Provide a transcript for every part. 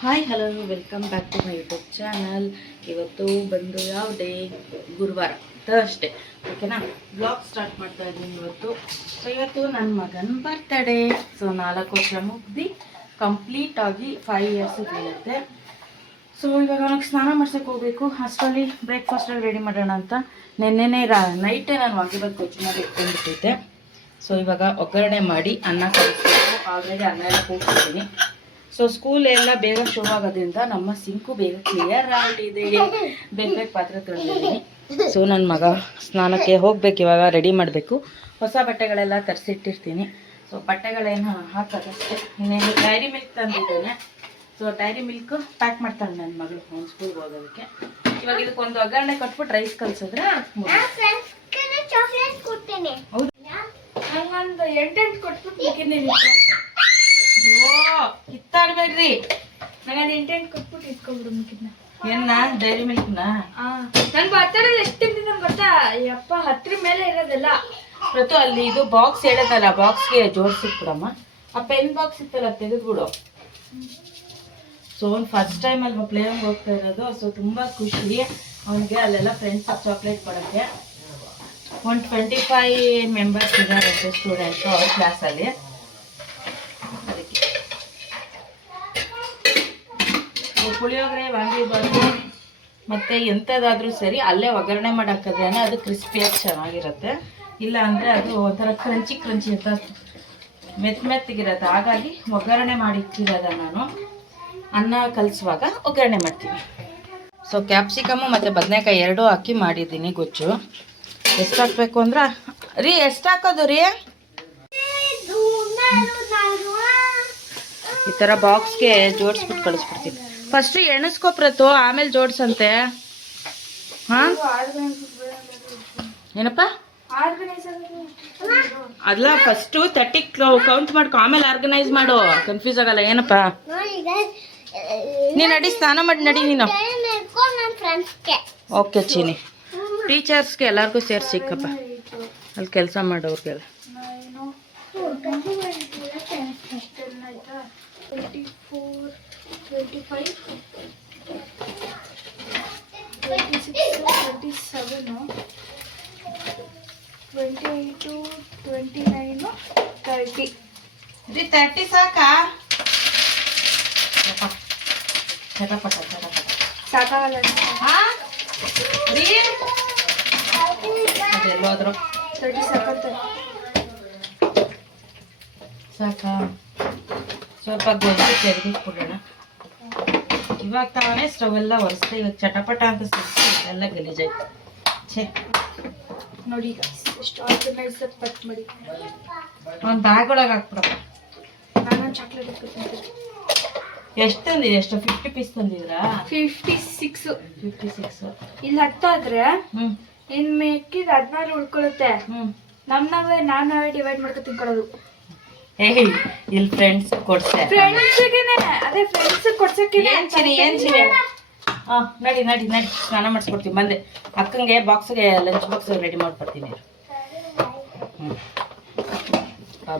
Hi hello welcome back to my YouTube channel. ಇವತ್ತು ಬಂದು ಯಾವ ಡೇ? ಗುರುವಾರ, ಥರ್ಸ್ಡೇ. ಓಕೆನಾ, ಬ್ಲಾಗ್ ಸ್ಟಾರ್ಟ್ ಮಾಡ್ತಾ ಇದ್ದೀನಿ ಇವತ್ತು. ಸೊ ಇವತ್ತು ನನ್ನ ಮಗನ ಬರ್ತಡೇ. ಸೊ 4 ವರ್ಷ ಮುಗ್ದು ಕಂಪ್ಲೀಟಾಗಿ 5 ಇಯರ್ಸ್ ಬೀಳುತ್ತೆ. ಸೊ ಇವಾಗ ನನಗೆ ಸ್ನಾನ ಮಾಡ್ಸೋಕ್ಕೆ ಹೋಗಬೇಕು. ಅಷ್ಟರಲ್ಲಿ ಬ್ರೇಕ್ಫಾಸ್ಟಲ್ಲಿ ರೆಡಿ ಮಾಡೋಣ ಅಂತ ನೆನ್ನೆನೇ ನೈಟೇ ನಾನು ವಾಂಗಿಬಾತ್ ಗೊಜ್ಜು ಮಾಡಿ ಇಟ್ಕೊಂಡ್ಬಿಟ್ಟಿದ್ದೆ. ಸೊ ಇವಾಗ ಒಗ್ಗರಣೆ ಮಾಡಿ ಅನ್ನ ಕಲಿಸ್ಬೇಕು. ಆಲ್ರೆಡಿ ಅನ್ನ ಎಲ್ಲ ಕೂಗ್ತಿದ್ದೀನಿ. ಸೊ ಸ್ಕೂಲ್ ಎಲ್ಲ ಬೇಗ ಶೋ ಆಗೋದ್ರಿಂದ ನಮ್ಮ ಸಿಂಕು ಬೇಗ ಕ್ಲಿಯರ್ ಆಗಿದೆ. ಬೇಗ ಪಾತ್ರೆ ತೊಳೆದಿದ್ದೀನಿ. ಸೊ ನನ್ನ ಮಗ ಸ್ನಾನಕ್ಕೆ ಹೋಗ್ಬೇಕು. ಇವಾಗ ರೆಡಿ ಮಾಡಬೇಕು. ಹೊಸ ಬಟ್ಟೆಗಳೆಲ್ಲ ತರಿಸಿಟ್ಟಿರ್ತೀನಿ. ಸೊ ಬಟ್ಟೆಗಳೇನು ಹಾಕೋದಷ್ಟೇ. ಇನ್ನೇನು ಡೈರಿ ಮಿಲ್ಕ್ ತಂದಿದ್ದೇನೆ. ಸೊ ಡೈರಿ ಮಿಲ್ಕ್ ಪ್ಯಾಕ್ ಮಾಡ್ತಾಳೆ ನನ್ನ ಮಗಳು ಒಂದು ಸ್ಕೂಲ್ಗೆ ಹೋಗೋದಕ್ಕೆ. ಇವಾಗ ಇದಕ್ಕೊಂದು ಒಗ್ಗರಣೆ ಕೊಟ್ಬಿಟ್ಟು ರೈಸ್ ಕಲಿಸಿದ್ರೆ ಹೌದು. ನಂಗೊಂದು 8 ಕೊಟ್ಬಿಟ್ಟು ಕಿತ್ತಾಡ್ಬೇಡ್ರಿ. ನಾನು 8 ಕೊಟ್ಬಿಟ್ಟು ಇಟ್ಕೊಬಿಡು ಮಿಕ್ಕಿದ್ನ. ಏನ ಡೈರಿ ಮಿಲ್ಕ್ನ? ನನ್ ಬರ್ತಡೇ ಎಷ್ಟು ತಿಂದಿದ್ದ ಗೊತ್ತಾ? ಯಪ್ಪ 10 ಮೇಲೆ ಇರೋದಿಲ್ಲ. ಪ್ರತು ಅಲ್ಲಿ ಇದು ಬಾಕ್ಸ್ ಹೇಳದಲ್ಲ, ಬಾಕ್ಸ್ಗೆ ಜೋಡಿಸಿಟ್ಬಿಡಮ್ಮ. ಆ ಪೆನ್ ಬಾಕ್ಸ್ ಇತ್ತಲ್ಲ ತೆಗೆದ್ಬಿಡು. ಸೊ ಅವ್ನು ಫಸ್ಟ್ ಟೈಮ್ ಅಲ್ಲಿ ಪ್ಲೇ ಹೋಗ್ತಾ ಇರೋದು. ಸೊ ತುಂಬ ಖುಷಿ ಅವನಿಗೆ. ಅಲ್ಲೆಲ್ಲ ಫ್ರೆಂಡ್ಸ್ ಚಾಕ್ಲೇಟ್ ಕೊಡೋಕ್ಕೆ 125 ಮೆಂಬರ್ಸ್ ಇದ್ದಾರೆ ಸ್ಟೂಡೆಂಟ್ಸು ಅವ್ರ ಕ್ಲಾಸಲ್ಲಿ. ಪುಳಿಯೋಗರೆ, ವಾಂಗಿಬಾತು ಮತ್ತು ಎಂಥದ್ದಾದರೂ ಸರಿ ಅಲ್ಲೇ ಒಗ್ಗರಣೆ ಮಾಡಿ ಹಾಕಿದ್ರೇ ಅದು ಕ್ರಿಸ್ಪಿಯಾಗಿ ಚೆನ್ನಾಗಿರುತ್ತೆ. ಇಲ್ಲ ಅಂದರೆ ಅದು ಒಂಥರ ಕ್ರಂಚಿ ಅಂತ ಮೆತ್ತಗಿರುತ್ತೆ. ಹಾಗಾಗಿ ಒಗ್ಗರಣೆ ಮಾಡಿ ಇಟ್ಟಿರೋದ ನಾನು ಅನ್ನ ಕಲಿಸುವಾಗ ಒಗ್ಗರಣೆ ಮಾಡ್ತೀನಿ. ಸೊ ಕ್ಯಾಪ್ಸಿಕಮ್ಮು ಮತ್ತು ಬದನೆಕಾಯಿ 2 ಹಾಕಿ ಮಾಡಿದ್ದೀನಿ ಗೊಜ್ಜು. ಎಷ್ಟು ಹಾಕಬೇಕು ಅಂದ್ರೆ ರೀ, ಎಷ್ಟು ಹಾಕೋದು ರೀ? ಈ ಥರ ಬಾಕ್ಸ್ಗೆ ಜೋಡಿಸ್ಬಿಟ್ಟು ಕಳಿಸ್ಬಿಡ್ತೀನಿ. ಫಸ್ಟು ಎಣಿಸ್ಕೊಪ್ರತ್ತು, ಆಮೇಲೆ ಜೋಡಿಸಂತೆ. ಹಾಂ ಏನಪ್ಪ? ಅಲ್ಲ, ಫಸ್ಟು 30 ಕೌಂಟ್ ಮಾಡ್ಕೊ, ಆಮೇಲೆ ಆರ್ಗನೈಸ್ ಮಾಡು. ಕನ್ಫ್ಯೂಸ್ ಆಗಲ್ಲ. ಏನಪ್ಪ ನೀನು ನಡಿ, ಸ್ನಾನ ಮಾಡಿ ನಡಿ ನೀನು. ಓಕೆ ಚೀನಿ. ಟೀಚರ್ಸ್ಗೆ ಎಲ್ಲರಿಗೂ ಸೇರಿಸಿ ಸಿಕ್ಕಪ್ಪ ಅಲ್ಲಿ ಕೆಲಸ ಮಾಡೋರ್ಗೆಲ್ಲ. 25, 26, 27, 28, 29, 30. 30 ಸಾಕಾ? ಸಾಕಾಗಲ್ಲ ಅದೆಲ್ಲೋದ್ರು 30 ಸಾಕಂತ. ಸಾಕಾ? ಸ್ವಲ್ಪ ಗೊಜ್ಜು ತೆಗೆದುಕೊಡೋಣ. ಇವಾಗ ತಾನೇ ಸ್ಟವ್ ಎಲ್ಲ ಒರೆಸ್ತಾ. ಇವಾಗ ಚಟಪಟ ಅಂತ ಎಲ್ಲ ಗಲೀಜಾಯ್ತು. ಛೇ ನೋಡಿ ಎಷ್ಟು ಆರ್ಗನೈಸ್ ಪಟ್ ಮಾಡಿ. ಒಂದು ಬ್ಯಾಗ್ ಒಳಗೆ ಹಾಕ್ಬಿಡಪ್ಪ. ನಾನು ಚಾಕ್ಲೇಟ್ ಹಾಕ್ತೀನಿ. ಎಷ್ಟು ತಂದಿದೆ? ಎಷ್ಟು 50 ಪೀಸ್ ತಂದಿದ್ರಾ? 56. ಇಲ್ಲಿ 10 ಆದ್ರೆ ಇನ್ ಮಿಕ್ಕಿದ 16 ಉಳ್ಕೊಳ್ಳುತ್ತೆ. ನಮ್ಮನಾವೇ ನಾವೇ ಡಿವೈಡ್ ಮಾಡ್ಕೊಂಡು ತಿನ್ಕೊಳ್ಳೋದು. ಇಲ್ಲಿ ಫ್ರೆಂಡ್ಸ್ ಕೊಡ್ಸೆ. ಅದೇ ಫ್ರೆಂಡ್ಸ್ ಕೊಡ್ಸಕ್ಕೆ ಏನ್ ಚಿನಿ ನಡಿ ಸ್ನಾನ ಮಾಡಿಸ್ಕೊಡ್ತೀನಿ. ಬಂದೆ ಅಕ್ಕಂಗೆ ಬಾಕ್ಸ್ಗೆ ಲಂಚ್ ಬಾಕ್ಸ್ ರೆಡಿ ಮಾಡ್ಕೊಡ್ತೀನಿ.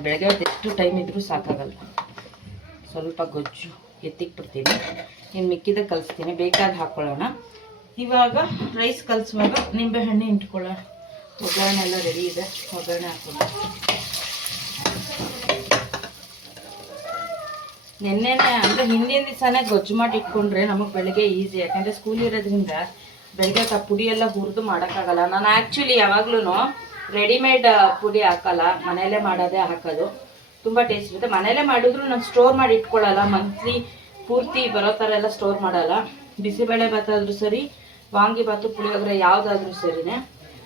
ಬೆಳಗ್ಗೆ ಎಷ್ಟು ಟೈಮ್ ಇದ್ರೂ ಸಾಕಾಗಲ್ಲ. ಸ್ವಲ್ಪ ಗೊಜ್ಜು ಎತ್ತಿಕ್ಬಿಡ್ತೀನಿ. ಇನ್ನು ಮಿಕ್ಕಿದ ಕಲಿಸ್ತೀನಿ, ಬೇಕಾದ ಹಾಕ್ಕೊಳ್ಳೋಣ. ಇವಾಗ ರೈಸ್ ಕಲಿಸುವಾಗ ನಿಂಬೆ ಹಣ್ಣು ಇಟ್ಕೊಳ್ಳೋಣ. ಒಗ್ಗರಣೆ ಎಲ್ಲ ರೆಡಿ ಇದೆ, ಒಗ್ಗರಣೆ ಹಾಕೋಣ. ನೆನ್ನೆನೇ ಅಂದರೆ ಹಿಂದಿನ ದಿವಸನೇ ಗೊಜ್ಜು ಮಾಡಿ ಇಟ್ಕೊಂಡ್ರೆ ನಮಗೆ ಬೆಳಗ್ಗೆ ಈಸಿ. ಯಾಕಂದರೆ ಸ್ಕೂಲ್ ಇರೋದ್ರಿಂದ ಬೆಳಗ್ಗೆ ಪುಡಿ ಎಲ್ಲ ಹುರಿದು ಮಾಡೋಕ್ಕಾಗಲ್ಲ. ನಾನು ಆ್ಯಕ್ಚುಲಿ ಯಾವಾಗ್ಲೂ ರೆಡಿಮೇಡ್ ಪುಡಿ ಹಾಕಲ್ಲ, ಮನೆಯಲ್ಲೇ ಮಾಡೋದೇ ಹಾಕೋದು. ತುಂಬ ಟೇಸ್ಟ್ ಇರುತ್ತೆ. ಮನೆಯಲ್ಲೇ ಮಾಡಿದ್ರು ನಾನು ಸ್ಟೋರ್ ಮಾಡಿ ಇಟ್ಕೊಳ್ಳಲ್ಲ. ಮಂತ್ಲಿ ಪೂರ್ತಿ ಬರೋ ಥರ ಎಲ್ಲ ಸ್ಟೋರ್ ಮಾಡಲ್ಲ. ಬಿಸಿಬೇಳೆ ಭಾತ್ ಆದರೂ ಸರಿ, ವಾಂಗಿಬಾತು, ಪುಳಿಯೋಗರೆ ಯಾವುದಾದ್ರೂ ಸರಿನೇ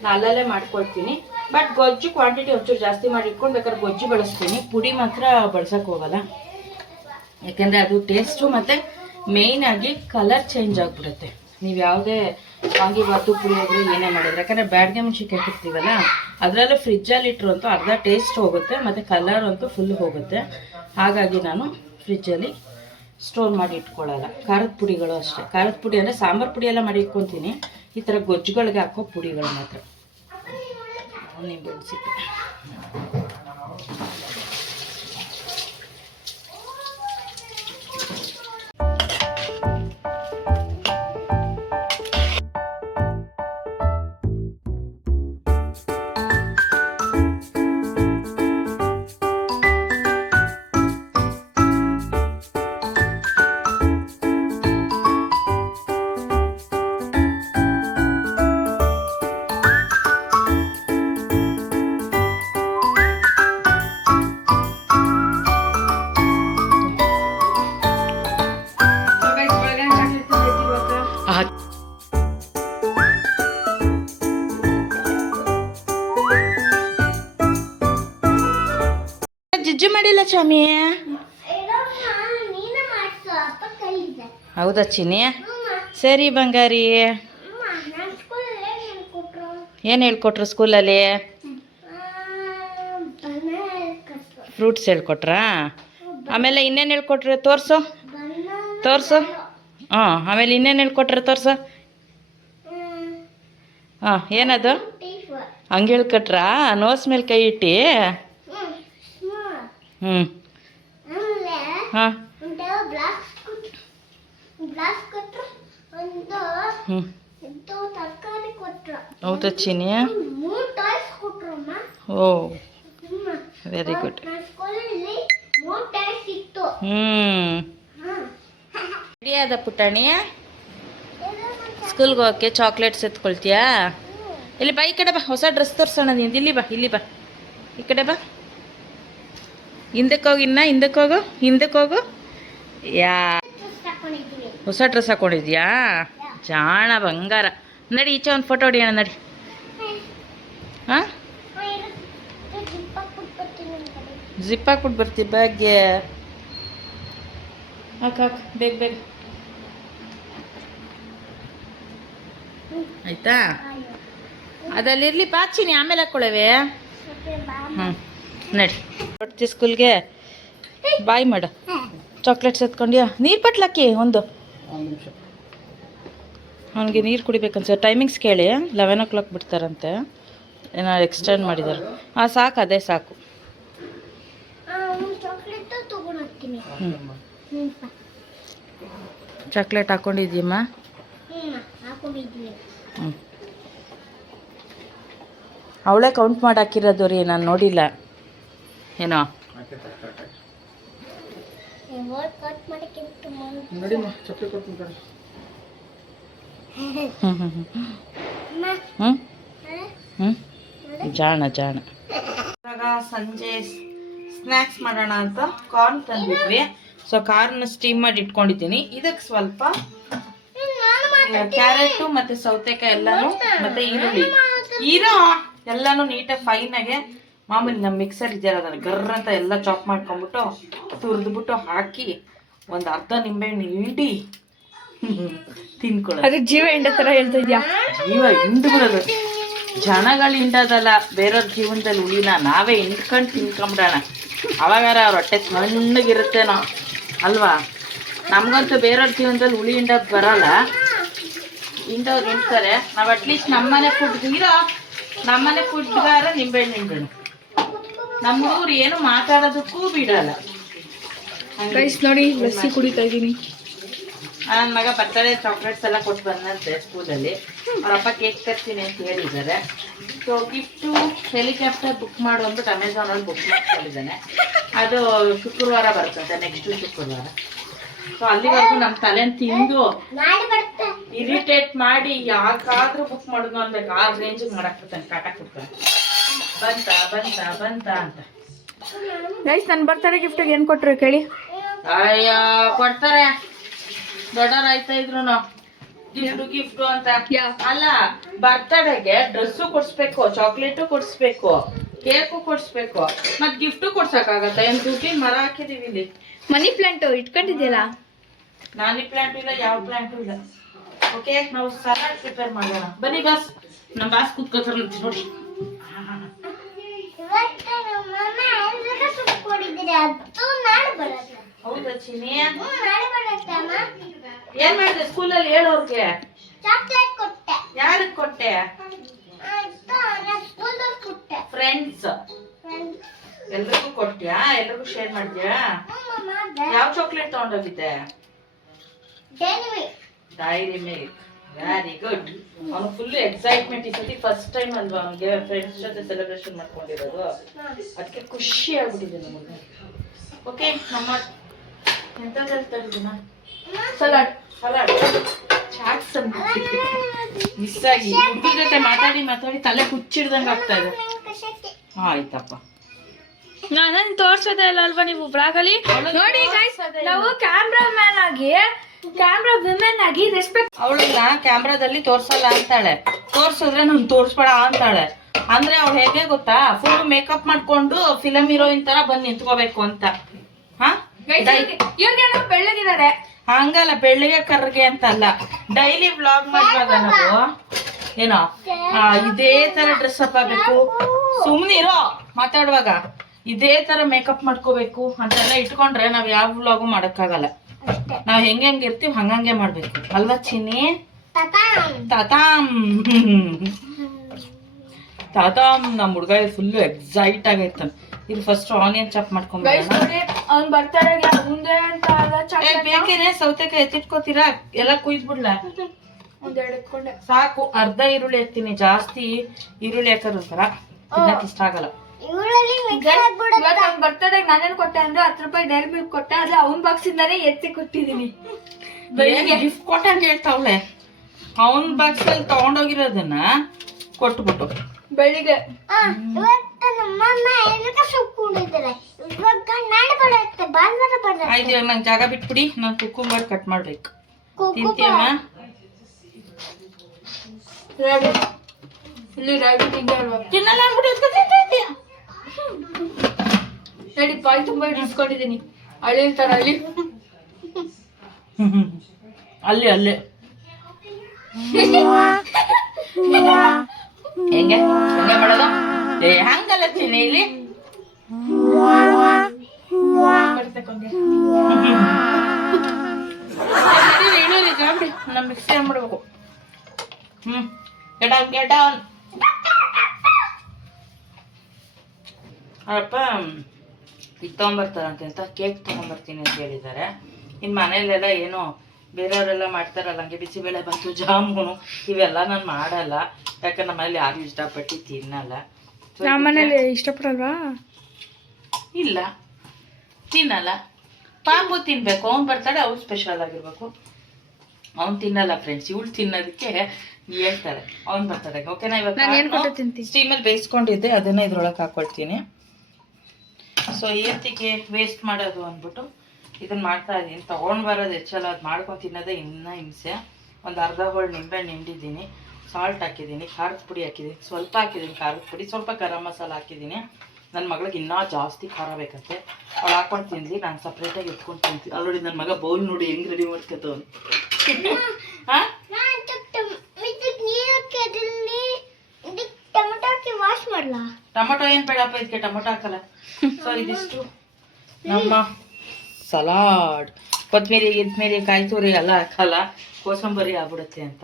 ನಾನು ಅಲ್ಲಲ್ಲೇ ಮಾಡ್ಕೊಳ್ತೀನಿ. ಬಟ್ ಗೊಜ್ಜು ಕ್ವಾಂಟಿಟಿ ಒಂಚೂರು ಜಾಸ್ತಿ ಮಾಡಿ ಇಟ್ಕೊಂಡು ಬೇಕಾದ್ರೆ ಗೊಜ್ಜು ಬಳಸ್ತೀನಿ. ಪುಡಿ ಮಾತ್ರ ಬಳಸೋಕ್ಕೆ ಹೋಗಲ್ಲ. ಯಾಕೆಂದರೆ ಅದು ಟೇಸ್ಟು ಮತ್ತು ಮೇಯ್ನಾಗಿ ಕಲರ್ ಚೇಂಜ್ ಆಗಿಬಿಡುತ್ತೆ ನೀವು ಯಾವುದೇ ವಾಂಗಿಬಾತು, ಪುಳಿಯೋಗರೆ ಏನೇ ಮಾಡಿದ್ರೆ. ಯಾಕಂದರೆ ಬ್ಯಾಡ್ಗೆ ಮೆಣಸಿನ್ಕಾಯಿ ಹಾಕಿರ್ತೀವಲ್ಲ, ಅದರಲ್ಲೂ ಫ್ರಿಜ್ಜಲ್ಲಿ ಇಟ್ಟರು ಅಂತೂ ಅರ್ಧ ಟೇಸ್ಟ್ ಹೋಗುತ್ತೆ ಮತ್ತು ಕಲರ್ ಅಂತೂ ಫುಲ್ ಹೋಗುತ್ತೆ. ಹಾಗಾಗಿ ನಾನು ಫ್ರಿಜ್ಜಲ್ಲಿ ಸ್ಟೋರ್ ಮಾಡಿ ಇಟ್ಕೊಳ್ಳಲ್ಲ. ಖಾರದ ಪುಡಿಗಳು ಅಷ್ಟೇ. ಖಾರದ ಪುಡಿ ಅಂದರೆ ಸಾಂಬಾರು ಪುಡಿ ಎಲ್ಲ ಮಾಡಿ ಇಟ್ಕೊತೀನಿ. ಈ ಥರ ಗೊಜ್ಜುಗಳಿಗೆ ಹಾಕೋ ಪುಡಿಗಳು ಮಾತ್ರ. ನಿಂಬೆ ಸಿಪ್ಪೆ ಚಾಮಿ? ಹೌದಾ ಚಿನ್ನಿ? ಸರಿ ಬಂಗಾರಿ. ಏನು ಹೇಳ್ಕೊಟ್ರು ಸ್ಕೂಲಲ್ಲಿ? ಫ್ರೂಟ್ಸ್ ಹೇಳ್ಕೊಟ್ರಾ? ಆಮೇಲೆ ಇನ್ನೇನು ಹೇಳ್ಕೊಟ್ರೆ ತೋರಿಸು ಹಾಂ. ಆಮೇಲೆ ಇನ್ನೇನು ಹೇಳ್ಕೊಟ್ರೆ ತೋರಿಸು. ಹಾಂ, ಏನದು? ಹಂಗೆ ಹೇಳ್ಕೊಟ್ರಾ? ನೋಸ್ ಮೇಲೆ ಕೈ ಇಟ್ಟು? ಹ್ಞೂ. ಹಾಂ. ಹ್ಞೂ. ಹೌದಾ ಚಿನ್ನಿ? ಓ, ವೆರಿ ಗುಡ್. ರೆಡಿ ಆದ ಪುಟಾಣಿ? ಸ್ಕೂಲ್ಗೆ ಹೋಗೋಕ್ಕೆ ಚಾಕ್ಲೇಟ್ಸ್ ಎತ್ಕೊಳ್ತೀಯಾ? ಇಲ್ಲಿ ಬಾ, ಈ ಕಡೆ ಬಾ. ಹೊಸ ಡ್ರೆಸ್ ತೋರಿಸೋಣ ನಿಂದು. ಇಲ್ಲಿ ಬಾ ಈ ಕಡೆ ಬಾ. ಹಿಂದಕ್ಕೆ ಹೋಗು. ಯಾ, ಹೊಸ ಡ್ರೆಸ್ ಹಾಕೊಂಡಿದ್ಯಾ? ಜಾಣ ಬಂಗಾರ. ನಡಿ ಈಚೆ ಒಂದು ಫೋಟೋ ಹೊಡಿಯೋಣ ನಡಿ. ಹಾಂ, ಜಿಪ್ ಹಾಕ್ಬಿಟ್ಟು ಬರ್ತೀವಿ ಬ್ಯಾಗ್ಗೆ. ಹಾಕು ಬೇಗ ಆಯ್ತಾ? ಅದಲ್ಲಿರಲಿ ಬಾಚಿನಿ, ಆಮೇಲೆ ಹಾಕ್ಕೊಳ್ಳವೆ. ಹ್ಞೂ, ನಡಿ ಹೊಡ್ತಿ ಸ್ಕೂಲ್ಗೆ. ಬಾಯ್ ಮಾಡು. ಚಾಕ್ಲೇಟ್ಸ್ ಎತ್ಕೊಂಡ್ಯಾ? ನೀರು ಬಟ್ಲಾಕಿ ಒಂದು. ಅವನಿಗೆ ನೀರು ಕುಡಿಬೇಕನ್ಸ. ಟೈಮಿಂಗ್ಸ್ ಕೇಳಿ. 11 o'clock ಬಿಡ್ತಾರಂತೆ. ಏನೋ ಎಕ್ಸ್ಟೆಂಡ್ ಮಾಡಿದ್ದಾರೆ. ಹಾಂ, ಸಾಕು, ಅದೇ ಸಾಕು. ಹ್ಞೂ, ಚಾಕ್ಲೇಟ್ ಹಾಕ್ಕೊಂಡಿದ್ದೀಮ್ಮ? ಹ್ಞೂ, ಅವಳೇ ಕೌಂಟ್ ಮಾಡಿ ಹಾಕಿರೋದು ರೀ, ನಾನು ನೋಡಿಲ್ಲ. ಏನೋ ಜಾಣ. ಇವಾಗ ಸಂಜೆ ಸ್ನ್ಯಾಕ್ಸ್ ಮಾಡೋಣ ಅಂತ ಕಾರ್ನ್ ತಂದಿದ್ವಿ. ಸೊ ಕಾರ್ನ್ ಸ್ಟೀಮ್ ಮಾಡಿ ಇಟ್ಕೊಂಡಿದ್ದೀನಿ. ಇದಕ್ಕೆ ಸ್ವಲ್ಪ ಕ್ಯಾರೆಟು ಮತ್ತು ಸೌತೆಕಾಯಿ ಎಲ್ಲಾನು ಮತ್ತು ಈರುಳ್ಳಿ ಎಲ್ಲಾನು ನೀಟಾಗಿ ಫೈನಾಗೆ ಮಾಮೂಲಿ ನಮ್ಮ ಮಿಕ್ಸರ್ ಇದೆಯಲ್ಲ ಅದನ್ನು ಗರ್ರ ಅಂತ ಎಲ್ಲ ಚಾಪ್ ಮಾಡ್ಕೊಂಬಿಟ್ಟು ತುರಿದ್ಬಿಟ್ಟು ಹಾಕಿ ಒಂದು ಅರ್ಧ ನಿಂಬೆಹಣ್ಣು ಹಿಂಡಿ ತಿನ್ಕೊಳ್ಳೋದು. ಅದು ಜೀವ ಹಿಂಡ ಥರ ಹೇಳ್ತಾ ಇದೆಯಾ? ಜೀವ ಹಿಂಡ್ಬಿಡೋದು. ಜನಗಳು ಹಿಂಡೋದಲ್ಲ, ಬೇರೆಯವ್ರ ಜೀವನದಲ್ಲಿ ಉಳಿನ ನಾವೇ ಹಿಂಡ್ಕೊಂಡು ತಿನ್ಕೊಂಬಿಡೋಣ. ಅವಾಗಾರ ಅವ್ರ ಹೊಟ್ಟೆ ಸಣ್ಣಗಿರುತ್ತೇನೋ ಅಲ್ವಾ? ನಮಗಂತೂ ಬೇರೆಯವ್ರ ಜೀವನದಲ್ಲಿ ಹುಳಿ ಹಿಂಡೋದು ಬರೋಲ್ಲ. ಹಿಂಡೋರು ಹಿಂಡ್ತಾರೆ. ನಾವು ಅಟ್ಲೀಸ್ಟ್ ನಮ್ಮನೆ ಫುಡ್ಗಾರ ನಿಂಬೆಹಣ್ಣು ಹಿಂಡೋಣ. ನಮ್ಮ ಊರು ಏನು ಮಾತಾಡೋದಕ್ಕೂ ಬಿಡಲ್ಲ. ರೈಸ್ ನೋಡಿ, ಲಸ್ಸಿ ಕುಡಿತಾ ಇದ್ದೀನಿ. ನನ್ನ ಮಗ ಬರ್ತಡೇ ಚಾಕ್ಲೇಟ್ಸ್ ಎಲ್ಲ ಕೊಟ್ಟು ಬಂದಂತೆ ಸ್ಕೂಲಲ್ಲಿ. ಅವರಪ್ಪ ಕೇಕ್ ತರ್ತೀನಿ ಅಂತ ಹೇಳಿದ್ದಾರೆ. ಸೊ ಗಿಫ್ಟು ಹೆಲಿಕಾಪ್ಟರ್ ಬುಕ್ ಮಾಡು ಅಂದ್ಬಿಟ್ಟು ಅಮೆಝಾನಲ್ಲಿ ಬುಕ್ ಮಾಡ್ಕೊಂಡಿದ್ದಾನೆ. ಅದು ಶುಕ್ರವಾರ ಬರ್ತಂತೆ, ನೆಕ್ಸ್ಟ್ ಶುಕ್ರವಾರ. ಸೊ ಅಲ್ಲಿವರೆಗೂ ನಮ್ಮ ತಲೆನ ತಿಂದು ಇರಿಟೇಟ್ ಮಾಡಿ ಯಾಕಾದ್ರೂ ಬುಕ್ ಮಾಡಿದ್ನು ಅನ್ಬೇಕು. ಆ ರೇಂಜಿಗೆ ಮಾಡಾಕ್ಬಿಡ್ತಾನೆ, ಕಾಟ ಕೊಡ್ತಾನೆ. ಬಂತ ಅಂತ. ರೈಸ್ ನನ್ನ ಬರ್ತಡೇ ಗಿಫ್ಟಿಗೆ ಏನು ಕೊಟ್ಟರು ಕೇಳಿ? ಅಯ್ಯ, ಕೊಡ್ತಾರೆ ದೊಡ್ಡವ್ರು ಆಯ್ತಾ ಇದ್ರು ಗಿಫ್ಟು ಅಂತ. ಅಲ್ಲ, ಬರ್ತಡೇಗೆ ಡ್ರೆಸ್ಸು ಕೊಡ್ಸ್ಬೇಕು, ಚಾಕ್ಲೇಟು ಕೊಡ್ಸ್ಬೇಕು, ಕೇಕು ಕೊಡ್ಸ್ಬೇಕು, ಮತ್ ಗಿಫ್ಟು ಕೊಡ್ಸಕ್ಕಾಗತ್ತ? ಏನ್ ದುಡ್ಡಿನ ಮರ ಹಾಕಿದೀವಿ ಇಲ್ಲಿ. Money plant ಇಟ್ಕೊಂಡಿದ್ಯಲ್ಲ? ನಾನಿ ಪ್ಲಾಂಟು ಇಲ್ಲ, ಯಾವ ಪ್ಲಾಂಟು ಇಲ್ಲ. ಓಕೆ, ನಾವು ಸಲಾಡ್ ಪ್ರಿಪೇರ್ ಮಾಡೋಣ ಬನ್ನಿ. ನಮ್ಮ ಬಾಸ್ ಕೂತ್ಕೋತಾರ ನೋಡಿ. ಹೌದಾ ಚಿನ್ನಿ? ಏನ್ ಮಾಡಿದೆ ಸ್ಕೂಲಲ್ಲಿ? ಹೇಳೋರ್ಗೆ. ಯಾರಿಗೆ ಕೊಟ್ಟೆ? ಫ್ರೆಂಡ್ಸ್ ಎಲ್ರಿಗೂ ಕೊಟ್ಟ್ಯಾ? ಎಲ್ರಿಗೂ ಶೇರ್ ಮಾಡಿದ್ಯಾ? ಯಾವ ಚಾಕ್ಲೇಟ್ ತಗೊಂಡೋಗಿದ್ದೆ? Dairy Milk. Very good. ಅವನು ಫುಲ್ ಎಕ್ಸೈಟ್ಮೆಂಟ್. ಈ ಸತಿ ಫಸ್ಟ್ ಟೈಮ್ ಅಲ್ವಾ ಅವನಿಗೆ ಫ್ರೆಂಡ್ಸ್ ಜೊತೆ ಸೆಲೆಬ್ರೇಷನ್ ಮಾಡ್ಕೊಂಡಿರೋದು. ಅದಕ್ಕೆ ಖುಷಿ ಆಗ್ಬಿಟ್ಟಿದೆ ನಮಗೆ. ಓಕೆ, ನಮ್ಮ ಎಂತದ್ದು ಹೇಳ್ತಾ ಇದ್ದೀನ? ಸಲಾಡ್ ಚಾಟ್ಸ್ ಮಿಸ್ ಆಗಿ ಹುಡುಗ ಜೊತೆ ಮಾತಾಡಿ ತಲೆ ಹುಚ್ಚಿಡ್ದಂಗೆ ಆಗ್ತಾ ಇದೆ. ಆಯ್ತಪ್ಪ, ನಾನು ತೋರ್ಸೋದೇ ಇಲ್ಲ ಅಲ್ವಾ ನೀವು ಬ್ಲಾಗಲ್ಲಿ? ನೋಡಿ ನಾವು ಕ್ಯಾಮ್ರಾ ವಿಮೆನ್ ಆಗಿ ರೆಸ್ಪೆಕ್ಟ್. ಅವಳನ್ನ ಕ್ಯಾಮ್ರಾದಲ್ಲಿ ತೋರ್ಸಲ್ಲ ಅಂತಾಳೆ, ತೋರ್ಸಿದ್ರೆ ನಾನು ತೋರ್ಸ್ಬೇಡ ಅಂತಾಳೆ. ಅಂದ್ರೆ ಅವ್ಳು ಹೇಗೆ ಗೊತ್ತಾ, ಫುಲ್ ಮೇಕಪ್ ಮಾಡ್ಕೊಂಡು ಫಿಲಮ್ ಹೀರೋಯಿನ್ ತರ ಬಂದು ನಿಂತ್ಕೋಬೇಕು ಅಂತ. ಹಾ ಇವ್ರಿಗೇನೋ ಬೆಳ್ಳಗಿದ್ದಾರೆ. ಹಂಗಲ್ಲ, ಬೆಳ್ಳಿಗೆ ಕರ್ಗೆ ಅಂತಲ್ಲ, ಡೈಲಿ ವ್ಲಾಗ್ ಮಾಡುವಾಗ ನಾವು ಏನೋ ಇದೇ ತರ ಡ್ರೆಸ್ ಅಪ್ ಆಗ್ಬೇಕು, ಸುಮ್ನಿರೋ ಮಾತಾಡುವಾಗ ಇದೇ ತರ ಮೇಕಪ್ ಮಾಡ್ಕೋಬೇಕು ಅಂತೆಲ್ಲ ಇಟ್ಕೊಂಡ್ರೆ ನಾವ್ ಯಾವ ವ್ಲಾಗು ಮಾಡಕ್ಕಾಗಲ್ಲ. ನಾವ್ ಹೆಂಗ್ ಇರ್ತೀವಿ ಹಂಗಂಗೆ ಮಾಡ್ಬೇಕು ಅಲ್ವಾ ಚಿನ್ನಿ? ತಾತಾಮ್ ತಾತಾಮ್. ನಮ್ಮ ಹುಡ್ಗ ಫುಲ್ ಎಕ್ಸೈಟ್ ಆಗೈತಾನ. ಇದು ಫಸ್ಟ್ ಆನಿಯನ್ ಚಾಪ್ ಮಾಡ್ಕೊಂಡ್ಬಿಡೋಣ. ಅವ್ನ್ ಬರ್ತಾರೆ ಮುಂದೆ ಅಂತ ಬೇಕೇನೆ ಸೌತೆಕಾಯಿ ಎತ್ತಿಟ್ಕೋತೀರಾ? ಎಲ್ಲ ಕುಯ್ದ್ಬಿಡ್ಲ? ಒಂದೆರಡು ಎತ್ಕೊಂಡೆ ಸಾಕು. ಅರ್ಧ ಈರುಳ್ಳಿ ಎತ್ತೀನಿ, ಜಾಸ್ತಿ ಈರುಳ್ಳಿ ಹಾಕೋದ್ರ ತಿನ್ನಕ್ ಇಷ್ಟ ಆಗಲ್ಲ. ಬರ್ತಡೆ ನಾನೇನ್ ಕೊಟ್ಟೆ ಅಂದ್ರೆ 10 ರೂಪಾಯಿ ಡೈರಿ ಮಿಲ್ಕ್ ಕೊಟ್ಟೆ, ಅದ್ರ ಅವ್ನ್ ಬಾಕ್ಸ್ ಇಂದಾನೆ ಎತ್ತಿ ಕೊಟ್ಟಿದೀನಿ. ಗಿಫ್ಟ್ ಕೊಟ್ಟಂಗೆ ಹೇಳ್ತಾವಳೆ. ಅವನ್ ಬಾಕ್ಸ್ ಅಲ್ಲಿ ತಗೊಂಡೋಗಿರೋದನ್ನ ಕೊಟ್ಬಿಟ್ಟು ಬೆಳಿಗ್ಗೆ ಆಯ್ತು. ಇವಾಗ ನಂಗೆ ಜಾಗ ಬಿಟ್ಬಿಡಿ, ನಾನು ಕುಕ್ಕುಂಬರ್ ಕಟ್ ಮಾಡ್ಬೇಕು. ತಿಂತೀಯಮ್ಮ? ಇಲ್ಲಿ ರಾಗಿ ತಿಂದೆ ಅಲ್ವಾ? ತಿನ್ನಲ್ಲ ಅಂದ್ಬಿಟ್ಟು ನೋಡಿ ಬಾಯ್ ತುಂಬಾ ಇಡಿಸ್ಕೊಂಡಿದೀನಿ. ಅಳಿಲ್ ತರ ಅಲ್ಲಿ ಅಲ್ಲಿ ಅಲ್ಲೇ ಹೆಂಗೆ ಹೆಂಗೆ ಮಾಡೋದು? ಹಂಗಲ್ಲ ತಿನ್ನಿ ಇಲ್ಲಿ ನಮ್ಮ ಮಿಕ್ಸಿ ಮಾಡ್ಬೇಕು. Get down. ಅಪ್ಪ ಇದು ತೊಗೊಂಬರ್ತಾರಂತೆ ಅಂತ ಕೇಕ್ ತೊಗೊಂಬರ್ತೀನಿ ಅಂತ ಹೇಳಿದ್ದಾರೆ. ಇನ್ನು ಮನೇಲೆಲ್ಲ ಏನೋ ಬೇರೆಯವರೆಲ್ಲ ಮಾಡ್ತಾರಲ್ಲ, ಹಂಗೆ ಬಿಸಿಬೇಳೆ ಬಂತು, ಜಾಮೂನು ಇವೆಲ್ಲ ನಾನು ಮಾಡಲ್ಲ. ಯಾಕಂದ್ರೆ ನಮ್ಮ ಮನೇಲಿ ಯಾರು ಇಷ್ಟಪಟ್ಟು ತಿನ್ನಲ್ಲ. ನಮ್ಮ ಮನೇಲಿ ಇಷ್ಟಪಡಲ್ವಾ? ಇಲ್ಲ, ತಿನ್ನಲ್ಲ. ಪಾಪು ತಿನ್ಬೇಕು, ಅವ್ನು ಬರ್ತಾಳೆ, ಅವ್ನು ಸ್ಪೆಷಲ್ ಆಗಿರ್ಬೇಕು. ಅವ್ನು ತಿನ್ನಲ್ಲ ಫ್ರೆಂಡ್ಸ್, ಇವಳು ತಿನ್ನೋದಕ್ಕೆ ಹೇಳ್ತಾಳೆ ಅವ್ನು ಬರ್ತಾಳೆ. ಓಕೆನಾ? ಇವಾಗ ಸ್ಟೀಮಲ್ಲಿ ಬೇಯಿಸ್ಕೊಂಡಿದ್ದೆ, ಅದನ್ನ ಇದ್ರೊಳಗೆ ಹಾಕೊಳ್ತೀನಿ. ಸೊ ಏತಿಗೆ ವೇಸ್ಟ್ ಮಾಡೋದು ಅಂದ್ಬಿಟ್ಟು ಇದನ್ನ ಮಾಡ್ತಾ ಇದ್ದೀನಿ. ತೊಗೊಂಡು ಬರೋದು ಹೆಚ್ಚಲ್ಲ, ಅದು ಮಾಡ್ಕೊಂಡು ತಿನ್ನೋದೇ ಇನ್ನೂ ಹಿಂಸೆ. ಒಂದು ಅರ್ಧ ಹೋಳು ನಿಂಬೆಹಣ್ಣು ಹಿಂಡಿದ್ದೀನಿ, ಸಾಲ್ಟ್ ಹಾಕಿದ್ದೀನಿ, ಖಾರದ ಪುಡಿ ಹಾಕಿದ್ದೀನಿ, ಸ್ವಲ್ಪ ಹಾಕಿದ್ದೀನಿ ಖಾರದ ಪುಡಿ, ಸ್ವಲ್ಪ ಗರಂ ಮಸಾಲ ಹಾಕಿದ್ದೀನಿ. ನನ್ನ ಮಗಳಿಗೆ ಇನ್ನೂ ಜಾಸ್ತಿ ಖಾರ ಬೇಕಂತೆ, ಅವಳು ಹಾಕೊಂಡು ತಿನ್ಲಿ, ನಾನು ಸಪ್ರೇಟಾಗಿ ಇಟ್ಕೊಂಡು ತಿಂತೀನಿ. ಆಲ್ರೆಡಿ ನನ್ನ ಮಗ ಬೌಲ್ ನೋಡಿ ಹೆಂಗೆ ರೆಡಿ ಮಾಡ್ಕೊತವನು. ಹಾಂ ಟೊಮೊಟೊ ಏನು ಬೇಡಪ್ಪ, ಇದಕ್ಕೆ ಟೊಮೊಟೊ ಹಾಕಲ್ಲ. ಸೊ ಇದಿಷ್ಟು ನಮ್ಮ ಸಲಾಡ್. ಕೊತ್ತಂಬರಿ ಗಿತ್ಮೀರಿ ಕಾಯಿ ತುರಿ ಎಲ್ಲ ಹಾಕಲ್ಲ, ಕೋಸಂಬರಿ ಆಗ್ಬಿಡುತ್ತೆ ಅಂತ.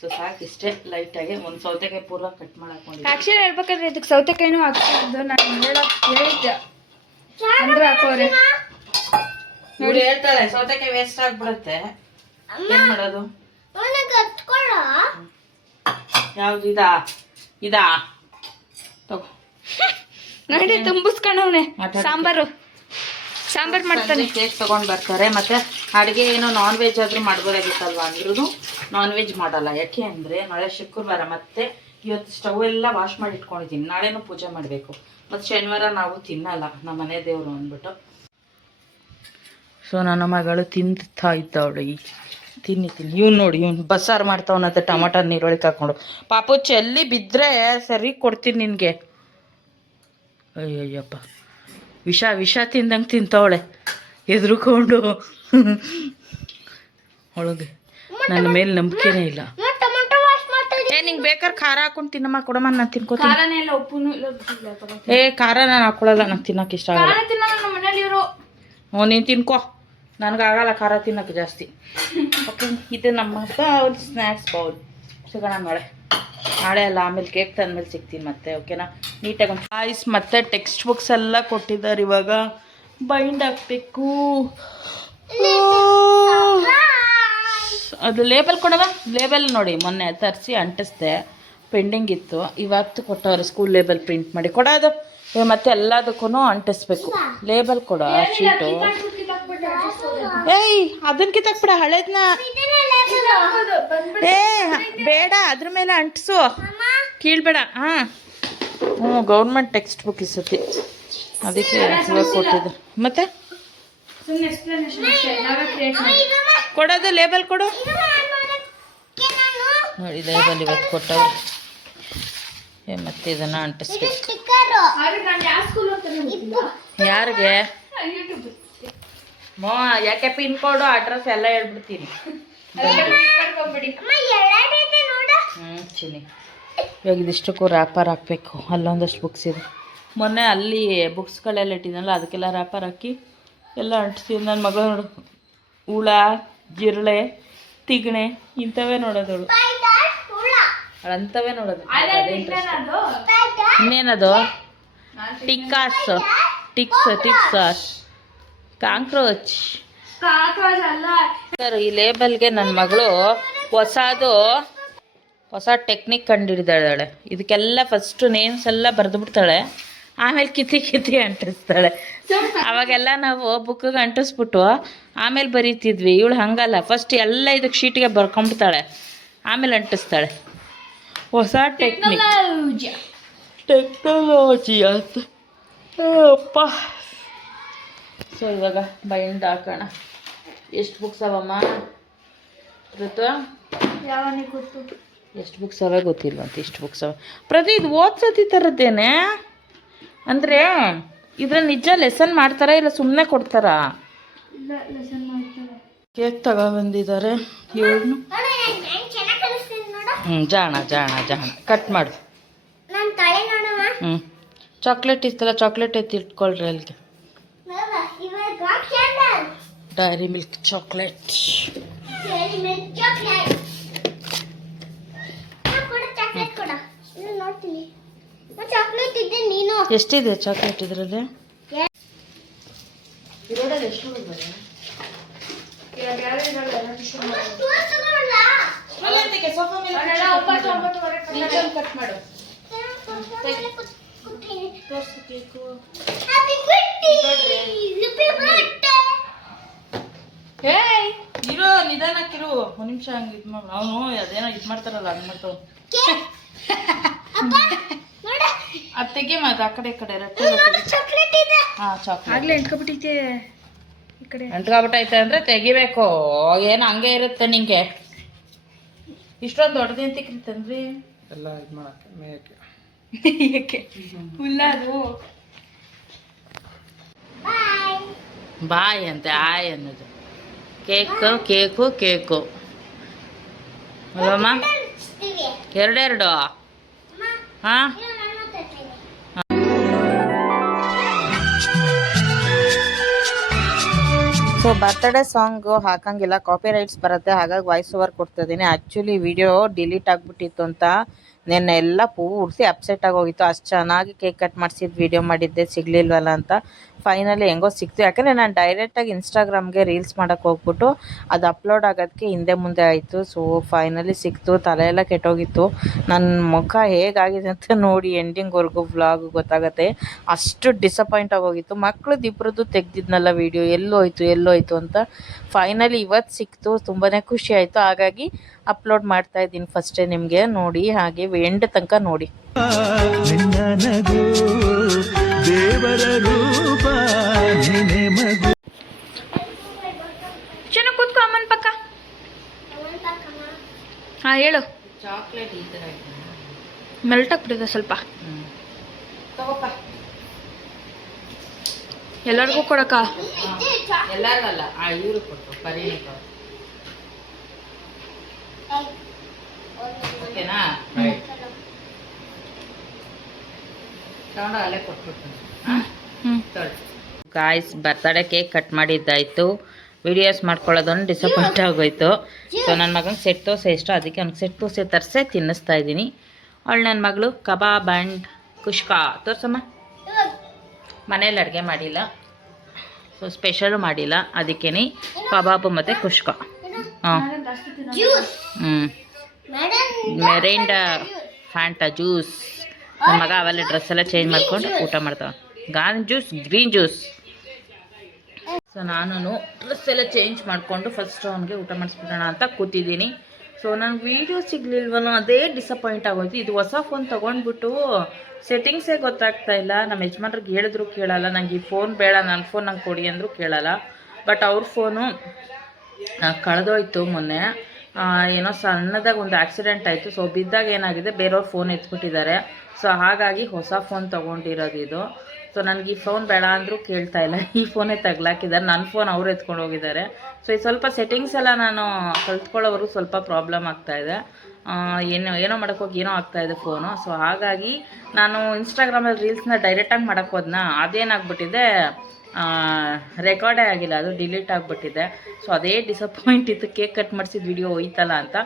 ಸೊ ಸಾಕಿಷ್ಟೇ ಲೈಟಾಗಿ. ಒಂದು ಸೌತೆಕಾಯಿ ಪೂರ ಕಟ್ ಮಾಡಾಕೊಂಡಿದ್ದೆ. ಆಕ್ಚುಲಿ ಹೇಳ್ಬೇಕಾದ್ರೆ ಇದಕ್ಕೆ ಸೌತೆಕಾಯಿನೂ ಹಾಕ್ತಿದ್ದು, ನಾನು ಹೇಳಿದ್ದೆ ಅಂದ್ರೆ ಹಾಕೋರೆ. ಇವಳು ಹೇಳ್ತಾಳೆ ಸೌತೆಕಾಯಿ ವೇಸ್ಟ್ ಆಗ್ಬಿಡುತ್ತೆ, ಏನ್ ಮಾಡೋದು? ಯಾವ್ದು ಇದಾ ತಗೋ ನೋಡಿ ತುಂಬಿಸ್ಕೊಂಡವ್ನೆ. ಸಾಂಬಾರು ಮಾಡ್ತಾನೆ. ಕೇಕ್ ತಗೊಂಡ್ ಬರ್ತಾರೆ. ಮತ್ತೆ ಅಡುಗೆ ಏನೋ ನಾನ್ ವೆಜ್ ಆದ್ರೂ ಮಾಡ್ಬೋದಾಗಿತ್ತಲ್ವಾ ಅಂದ್ರೂ ನಾನ್ ವೆಜ್ ಮಾಡಲ್ಲ. ಯಾಕೆ ಅಂದ್ರೆ ನಾಳೆ ಶುಕ್ರವಾರ, ಮತ್ತೆ ಇವತ್ತು ಸ್ಟವ್ ಎಲ್ಲ ವಾಶ್ ಮಾಡಿ ಇಟ್ಕೊಂಡಿದ್ದೀನಿ, ನಾಳೆನೂ ಪೂಜೆ ಮಾಡಬೇಕು. ಮತ್ತು ಶನಿವಾರ ನಾವು ತಿನ್ನಲ್ಲ, ನಮ್ಮ ಮನೆ ದೇವರು ಅಂದ್ಬಿಟ್ಟು. ಸೊ ನನ್ನ ಮಗಳು ತಿಂತಾ ಇದ್ದವಳು, ತಿನ್ನಿ ಇವ್ನು ನೋಡಿ, ಇವ್ನು ಬಸ್ಸಾರು ಮಾಡ್ತಾವನಂತೆ ಟೊಮೊಟೊ ನೀರೊಳಗೆ ಹಾಕೊಂಡು. ಪಾಪು ಚೆಲ್ಲಿ ಬಿದ್ದರೆ ಸರಿ ಕೊಡ್ತೀನಿ ನಿನಗೆ. ಅಯ್ಯಯ್ಯಪ್ಪ, ವಿಷ ತಿಂದಂಗೆ ತಿಂತವಳೆ ಎದುರುಕೊಂಡು. ಒಳಗೆ ನನ್ನ ಮೇಲೆ ನಂಬಿಕೆನೇ ಇಲ್ಲ. ನಿಂಗೆ ಬೇಕಾದ್ರೆ ಖಾರ ಹಾಕೊಂಡು ತಿನ್ನಮ್ಮ, ಕೊಡಮ್ಮ, ನಾನು ತಿನ್ಕೋತೀನಿ. ಖಾರ ನಾನು ಹಾಕೊಳ್ಳಲ್ಲ, ನಂಗೆ ತಿನ್ನೋಕೆ ಇಷ್ಟ ಆಗಲ್ಲ. ಹ್ಞೂ ನೀನು ತಿನ್ಕೋ, ನನಗಾಗಲ್ಲ ಖಾರ ತಿನ್ನೋಕೆ ಜಾಸ್ತಿ. ಓಕೆ, ಇದು ನಮ್ಮ ಬೌಲ್, ಸ್ನ್ಯಾಕ್ಸ್ ಬೌಲ್. ಸಿಗೋಣ ನಾಳೆ ಅಲ್ಲ, ಆಮೇಲೆ ಕೇಕ್ ತಂದ್ಮೇಲೆ ಸಿಗ್ತೀನಿ ಮತ್ತೆ. ಓಕೆನಾ? ನೀಟಾಗಿ ಒಂದು ಆಯ್ಸ್ ಮತ್ತು ಟೆಕ್ಸ್ಟ್ ಬುಕ್ಸ್ ಎಲ್ಲ ಕೊಟ್ಟಿದ್ದಾರೆ. ಇವಾಗ ಬೈಂಡ್ ಹಾಕಬೇಕು. ಅದು ಲೇಬಲ್ ಕೊಡವ, ಲೇಬಲ್ ನೋಡಿ ಮೊನ್ನೆ ತರಿಸಿ ಅಂಟಿಸ್ದೆ, ಪೆಂಡಿಂಗ್ ಇತ್ತು. ಇವತ್ತು ಕೊಟ್ಟವ್ರೆ ಸ್ಕೂಲ್ ಲೇಬಲ್ ಪ್ರಿಂಟ್ ಮಾಡಿ ಕೊಡೋದು. ಮತ್ತೆ ಎಲ್ಲದಕ್ಕೂ ಅಂಟಿಸ್ಬೇಕು. ಲೇಬಲ್ ಕೊಡು ಆ ಶೀಟು. ಏಯ್ ಅದನ್ನ ಕಿತ್ತಾಕ್ಬಿಡ, ಹಳೇದನ್ನ. ಬೇಡ, ಅದ್ರ ಮೇಲೆ ಅಂಟಿಸು, ಕೀಳ್ಬೇಡ. ಹಾಂ ಗೌರ್ಮೆಂಟ್ ಟೆಕ್ಸ್ಟ್ ಬುಕ್ ಇಸತಿ, ಅದಕ್ಕೆ ಇವಾಗ ಕೊಟ್ಟಿದ್ದು. ಮತ್ತೆ ಕೊಡೋದು ಲೇಬಲ್ ಕೊಡು ನೋಡಿ. ಲೇಬಲ್ ಇವತ್ತು ಕೊಟ್ಟವ್ರು. ಮತ್ತೆ ಇದನ್ನು ಅಂಟಿಸ್ಬೇಕು. ಆದ್ರೆ ನಾನು ಯಾವ ಸ್ಕೂಲ್ ಅಂತಾನೆ ಗೊತ್ತಿಲ್ಲ. ಯಾರಿಗೆ ಯೂಟ್ಯೂಬ್ ಯಾಕೆ ಪಿನ್ ಕೋಡು ಅಡ್ರೆಸ್ ಎಲ್ಲ ಹೇಳ್ಬಿಡ್ತೀನಿ. ಚಿನಿ ಇವಾಗ ಇದಿಷ್ಟಕ್ಕೂ ರ್ಯಾಪರ್ ಹಾಕಬೇಕು. ಅಲ್ಲೊಂದಷ್ಟು ಬುಕ್ಸ್ ಇದೆ. ಮೊನ್ನೆ ಅಲ್ಲಿ ಬುಕ್ಸ್ಗಳೆಲ್ಲ ಇಟ್ಟಿದ್ನಲ್ಲ ಅದಕ್ಕೆಲ್ಲ ರ್ಯಾಪರ್ ಹಾಕಿ ಎಲ್ಲ ಅಂಟಿಸಿ. ನನ್ನ ಮಗಳು ನೋಡು ಹುಳ, ಜಿರಳೆ, ತಿಗಣೆ ಇಂಥವೇ ನೋಡೋದವಳು. ಅಂಥವೇ ನೋಡೋದು. ಇನ್ನೇನದು ಟಿಕ್ಕಾಸ್, ಟಿಕ್ಸ್ ಕಾಂಕ್ರೋಚ್. ಸರ್ ಈ ಲೇಬಲ್ಗೆ ನನ್ನ ಮಗಳು ಹೊಸ ಟೆಕ್ನಿಕ್ ಕಂಡುಹಿಡಿದಾಳೆ. ಇದಕ್ಕೆಲ್ಲ ಫಸ್ಟು ನೇಮ್ಸ್ ಎಲ್ಲ ಬರೆದುಬಿಡ್ತಾಳೆ, ಆಮೇಲೆ ಕಿತ್ತಿ ಅಂಟಿಸ್ತಾಳೆ. ಅವಾಗೆಲ್ಲ ನಾವು ಬುಕ್ಕಿಗೆ ಅಂಟಿಸ್ಬಿಟ್ಟು ಆಮೇಲೆ ಬರೀತಿದ್ವಿ. ಇವಳು ಹಂಗಲ್ಲ, ಫಸ್ಟ್ ಎಲ್ಲ ಇದಕ್ಕೆ ಶೀಟಿಗೆ ಬರ್ಕೊಂಬಿಡ್ತಾಳೆ, ಆಮೇಲೆ ಅಂಟಿಸ್ತಾಳೆ. ಹೊಸ ಟೆಕ್ನಾಲಜಿ ಅಂತ ಅಪ್ಪ. ಸೊ ಇವಾಗ ಬೈಂಡ್ ಹಾಕೋಣ. ಎಷ್ಟು ಬುಕ್ಸ್ ಅವಮ್ಮ ಋತು? ಯಾವನಿಗೆ ಗೊತ್ತು ಎಷ್ಟು ಬುಕ್ಸ್ ಅವೇ ಗೊತ್ತಿಲ್ವಂತ. ಇಷ್ಟು ಬುಕ್ಸ್ ಅವ ಪ್ರತಿ. ಇದು ಓದ್ಸತಿ ಥರದ್ದೇನೆ ಅಂದರೆ ಇದ್ರ ನಿಜ ಲೆಸನ್ ಮಾಡ್ತಾರಾ ಇಲ್ಲ ಸುಮ್ಮನೆ ಕೊಡ್ತಾರಾ? ಇಲ್ಲ, ಲೆಸನ್ ಮಾಡ್ತಾರೆ. ಕೇಕ್ ತಗೊಬಂದಿದ್ದಾರೆ ಇವನು. ಜಾಣ ಕಟ್ ಮಾಡು. ಚಾಕ್ಲೇಟ್ ಇತ್ತಲ್ಲ, ಚಾಕ್ಲೇಟ್ ಎತ್ತಿಟ್ಕೊಳ್ರಿ ಅಲ್ಲಿಗೆ. Dairy milk chocolate. ಎಷ್ಟಿದೆ ಚಾಕ್ಲೇಟ್ ಇದರಲ್ಲಿ? ಇರೋ ನಿಧಾನಕ್ಕಿರು. ಒಂದು ನಿಮಿಷ ಹಂಗೆ ಇದು ಮಾಡು. ಅವನು ಅದೇನೋ ಇದು ಮಾಡ್ತಾರಲ್ಲ ಅದು ಮಾಡ್ತಾವ. ಅತ್ತೆಗೆ ಮತ್ತೆ ಆ ಕಡೆ ಈ ಕಡೆ ಹಾಂ ಚಾಕ್ಲೇಟ್ ಆಗ್ಲೇ ಎಂಟ್ಕೊಬಿಟ್ಟೈತೆ ಈ ಕಡೆ. ಅಂಟ್ಕೊಬಿಟ್ಟೈತೆ ಅಂದರೆ ತೆಗಿಬೇಕು. ಏನು ಹಂಗೆ ಇರುತ್ತೆ ನಿಂಗೆ. ಇಷ್ಟೊಂದು ದೊಡ್ಡದೇನು ತಿಕ್ಕಿರ್ತನ್ರಿ ಎಲ್ಲ ಇದು ಮಾಡಕ್ಕೆ ಮೇಯಕ್ಕೆ. ಏಕೆ ಫುಲ್ಲ ಅದು ಬಾಯ್ ಅಂತೆ ಆಯ್ ಅನ್ನೋದು. ಕೇಕು ಅಲ್ಲಮ್ಮ? ಎರಡೆರಡು ಹಾಂ. ಸೊ ಬರ್ತ್ಡೇ ಸಾಂಗು ಹಾಕಂಗಿಲ್ಲ, ಕಾಪಿ ರೈಟ್ಸ್ ಬರುತ್ತೆ, ಹಾಗಾಗಿ ವಾಯ್ಸ್ ಓವರ್ ಕೊಡ್ತಿದ್ದೀನಿ. ಆ್ಯಕ್ಚುಲಿ ವಿಡಿಯೋ ಡಿಲೀಟ್ ಆಗಿಬಿಟ್ಟಿತ್ತು ಅಂತ ನೆನ್ನೆ ಎಲ್ಲ ಪೂರ್ತಿ ಅಪ್ಸೆಟ್ ಆಗೋಗಿತ್ತು. ಅಷ್ಟು ಚೆನ್ನಾಗಿ ಕೇಕ್ ಕಟ್ ಮಾಡಿಸಿದ್ದು ವಿಡಿಯೋ ಮಾಡಿದ್ದೆ, ಸಿಗಲಿಲ್ವಲ್ಲ ಅಂತ. ಫೈನಲಿ ಹೆಂಗೋ ಸಿಕ್ತು. ಯಾಕಂದರೆ ನಾನು ಡೈರೆಕ್ಟಾಗಿ ಇನ್ಸ್ಟಾಗ್ರಾಮ್ಗೆ ರೀಲ್ಸ್ ಮಾಡೋಕ್ಕೆ ಹೋಗ್ಬಿಟ್ಟು ಅದು ಅಪ್ಲೋಡ್ ಆಗೋದಕ್ಕೆ ಹಿಂದೆ ಮುಂದೆ ಆಯಿತು. ಸೊ ಫೈನಲಿ ಸಿಕ್ತು. ತಲೆಯೆಲ್ಲ ಕೆಟ್ಟೋಗಿತ್ತು. ನನ್ನ ಮುಖ ಹೇಗಾಗಿದೆ ಅಂತ ನೋಡಿ ಎಂಡಿಂಗ್ವರೆಗೂ ವ್ಲಾಗ್ ಗೊತ್ತಾಗುತ್ತೆ. ಅಷ್ಟು ಡಿಸಪಾಯಿಂಟ್ ಆಗೋಗಿತ್ತು. ಮಕ್ಳದ್ದು ಇಬ್ಬರದ್ದು ತೆಗ್ದಿದ್ನಲ್ಲ ವಿಡಿಯೋ ಎಲ್ಲೋಯ್ತು ಅಂತ. ಫೈನಲಿ ಇವತ್ತು ಸಿಕ್ತು. ತುಂಬಾ ಖುಷಿ ಆಯಿತು. ಹಾಗಾಗಿ ಅಪ್ಲೋಡ್ ಮಾಡ್ತಾ ಇದ್ದೀನಿ ಫಸ್ಟೇ ನಿಮಗೆ ನೋಡಿ, ಹಾಗೆ ಎಂಡ್ ತನಕ ನೋಡಿ. ಚೆನ್ನಾಗಿ ಕೂತ್ಕೊ ಅಮ್ಮನ ಪಕ್ಕ. ಹಾಂ ಹೇಳು. ಚಾಕ್ಲೇಟ್ ಈ ಥರ ಮೆಲ್ಟ್ ಆಗ್ಬಿಟ್ಟಿದೆ ಸ್ವಲ್ಪ. ತಗೋಪ್ಪ. ಎಲ್ಲರಿಗೂ ಕೊಡಕ್ಕ? ಎಲ್ಲರಿಗಲ್ಲ, ಇವರು ಕೊಟ್ಟು ಪರಿಣಿತ. ಓಕೆನಾ? ತಗೊಂಡು ಅಲ್ಲೇ ಕೊಟ್ಬಿಡ್ತೀನಿ. ಗಾಯ್ಸ್ ಬರ್ತಡೇ ಕೇಕ್ ಕಟ್ ಮಾಡಿದ್ದಾಯಿತು. ವಿಡಿಯೋಸ್ ಮಾಡ್ಕೊಳ್ಳೋದೊಂದು ಡಿಸಪಾಯಿಂಟ್ ಆಗೋಯ್ತು. ಸೊ ನನ್ನ ಮಗನಿಗೆ ಸೆಟ್ ದೋಸೆ ಇಷ್ಟ, ಅದಕ್ಕೆ ಅವ್ನಿಗೆ ಸೆಟ್ ದೋಸೆ ತರಿಸೇ ತಿನ್ನಿಸ್ತಾ ಇದ್ದೀನಿ. ಅವಳು ನನ್ನ ಮಗಳು ಕಬಾಬ್ ಆ್ಯಂಡ್ ಕುಷ್ಕಾ ತೋರ್ಸಮ್ಮ. ಮನೇಲಿ ಅಡುಗೆ ಮಾಡಿಲ್ಲ, ಸೊ ಸ್ಪೆಷಲು ಮಾಡಿಲ್ಲ, ಅದಕ್ಕೇ ಕಬಾಬು ಮತ್ತು ಕುಷ್ಕಾ. ಹಾಂ ಮೆರಿಂಡಾ ಫ್ಯಾಂಟಾ ಜ್ಯೂಸ್. ನನ್ನ ಮಗ ಅವೆಲ್ಲ ಡ್ರೆಸ್ ಎಲ್ಲ ಚೇಂಜ್ ಮಾಡ್ಕೊಂಡು ಊಟ ಮಾಡ್ತಾವೆ. Green juice. ಸೊ ನಾನು ಡ್ರೆಸ್ ಎಲ್ಲ ಚೇಂಜ್ ಮಾಡಿಕೊಂಡು ಫಸ್ಟ್ ಅವನಿಗೆ ಊಟ ಮಾಡಿಸ್ಬಿಡೋಣ ಅಂತ ಕೂತಿದ್ದೀನಿ. ಸೊ ನನಗೆ ವೀಡಿಯೋ ಸಿಗಲಿಲ್ವನೋ ಅದೇ ಡಿಸಪಾಯಿಂಟ್ ಆಗೋಯ್ತು. ಇದು ಹೊಸ ಫೋನ್ ತೊಗೊಂಡ್ಬಿಟ್ಟು ಸೆಟ್ಟಿಂಗ್ಸೇ ಗೊತ್ತಾಗ್ತಾ ಇಲ್ಲ. ನಮ್ಮ ಯಜಮಾನ್ರಿಗೆ ಹೇಳಿದ್ರು ಕೇಳಲ್ಲ. ನನಗೆ ಈ ಫೋನ್ ಬೇಡ, ನನ್ನ ಫೋನ್ ನಂಗೆ ಕೊಡಿ ಅಂದರೂ ಕೇಳಲ್ಲ. ಬಟ್ ಅವ್ರ ಫೋನು ಕಳೆದೋಯ್ತು ಮೊನ್ನೆ. ಏನೋ ಸಣ್ಣದಾಗಿ ಒಂದು ಆಕ್ಸಿಡೆಂಟ್ ಆಯಿತು. ಸೊ ಬಿದ್ದಾಗ ಏನಾಗಿದೆ, ಬೇರೆಯವ್ರ ಫೋನ್ ಎತ್ಬಿಟ್ಟಿದ್ದಾರೆ. ಸೊ ಹಾಗಾಗಿ ಹೊಸ ಫೋನ್ ತೊಗೊಂಡಿರೋದು ಇದು. ಸೊ ನನಗೆ ಈ ಫೋನ್ ಬೇಡ ಅಂದರೂ ಕೇಳ್ತಾ ಇಲ್ಲ, ಈ ಫೋನೇ ತಗ್ಲಾಕಿದ್ದಾರೆ. ನನ್ನ ಫೋನ್ ಅವ್ರು ಎತ್ಕೊಂಡು ಹೋಗಿದ್ದಾರೆ. ಸೊ ಈ ಸ್ವಲ್ಪ ಸೆಟ್ಟಿಂಗ್ಸ್ ಎಲ್ಲ ನಾನು ಕಲ್ತ್ಕೊಳ್ಳೋವರೆಗೂ ಸ್ವಲ್ಪ ಪ್ರಾಬ್ಲಮ್ ಆಗ್ತಾಯಿದೆ. ಏನೋ ಮಾಡೋಕ್ಕೋಗಿ ಏನೋ ಆಗ್ತಾಯಿದೆ ಫೋನು. ಸೊ ಹಾಗಾಗಿ ನಾನು ಇನ್ಸ್ಟಾಗ್ರಾಮಲ್ಲಿ ರೀಲ್ಸ್ನ ಡೈರೆಕ್ಟಾಗಿ ಮಾಡೋಕ್ಕೆ ಹೋದ್ನ, ಅದೇನಾಗ್ಬಿಟ್ಟಿದೆ, ರೆಕಾರ್ಡೇ ಆಗಿಲ್ಲ, ಅದು ಡಿಲೀಟ್ ಆಗಿಬಿಟ್ಟಿದೆ. ಸೊ ಅದೇ ಡಿಸಪಾಯಿಂಟ್ ಇತ್ತು, ಕೇಕ್ ಕಟ್ ಮಾಡಿಸಿದ ವಿಡಿಯೋ ಹೋಯ್ತಲ್ಲ ಅಂತ.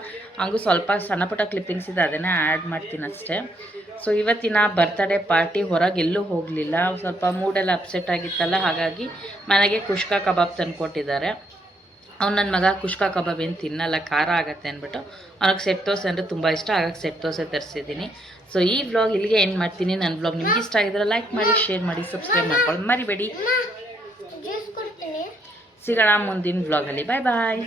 ಹಂಗೂ ಸ್ವಲ್ಪ ಸಣ್ಣ ಪುಟ್ಟ ಕ್ಲಿಪ್ಪಿಂಗ್ಸ್ ಇದೆ, ಅದನ್ನೇ ಆ್ಯಡ್ ಮಾಡ್ತೀನಿ ಅಷ್ಟೇ. ಸೊ ಇವತ್ತಿನ ಬರ್ತ್ಡೇ ಪಾರ್ಟಿ ಹೊರಗೆ ಎಲ್ಲೂ ಹೋಗಲಿಲ್ಲ, ಸ್ವಲ್ಪ ಮೂಡೆಲ್ಲ ಅಪ್ಸೆಟ್ ಆಗಿತ್ತಲ್ಲ, ಹಾಗಾಗಿ ಮನೆಗೆ ಕುಷ್ಕಾ ಕಬಾಬ್ ತಂದುಕೊಟ್ಟಿದ್ದಾರೆ. ಅವ್ನು ನನ್ನ ಮಗ ಕುಷ್ಕಾ ಕಬಾಬ್ ಏನು ತಿನ್ನಲ್ಲ, ಖಾರ ಆಗುತ್ತೆ ಅಂದ್ಬಿಟ್ಟು ಅವ್ನಿಗೆ ಸೆಟ್ ದೋಸೆ ಅಂದರೆ ತುಂಬ ಇಷ್ಟ, ಹಾಗಾಗಿ ಸೆಟ್ ದೋಸೆ ತರಿಸಿದ್ದೀನಿ. ಸೊ ಈ ವ್ಲಾಗ್ ಇಲ್ಲಿಗೆ ಎಂಡ್ ಮಾಡ್ತೀನಿ. ನನ್ನ ವ್ಲಾಗ್ ನಿಮ್ಗೆ ಇಷ್ಟ ಆಗಿದ್ರೆ ಲೈಕ್ ಮಾಡಿ, ಶೇರ್ ಮಾಡಿ, ಸಬ್ಸ್ಕ್ರೈಬ್ ಮಾಡ್ಕೊಳ್ಳಿ ಮರಿಬೇಡಿ. ಸಿಗೋಣ ಮುಂದಿನ ವ್ಲಾಗಲ್ಲಿ. ಬಾಯ್ ಬಾಯ್.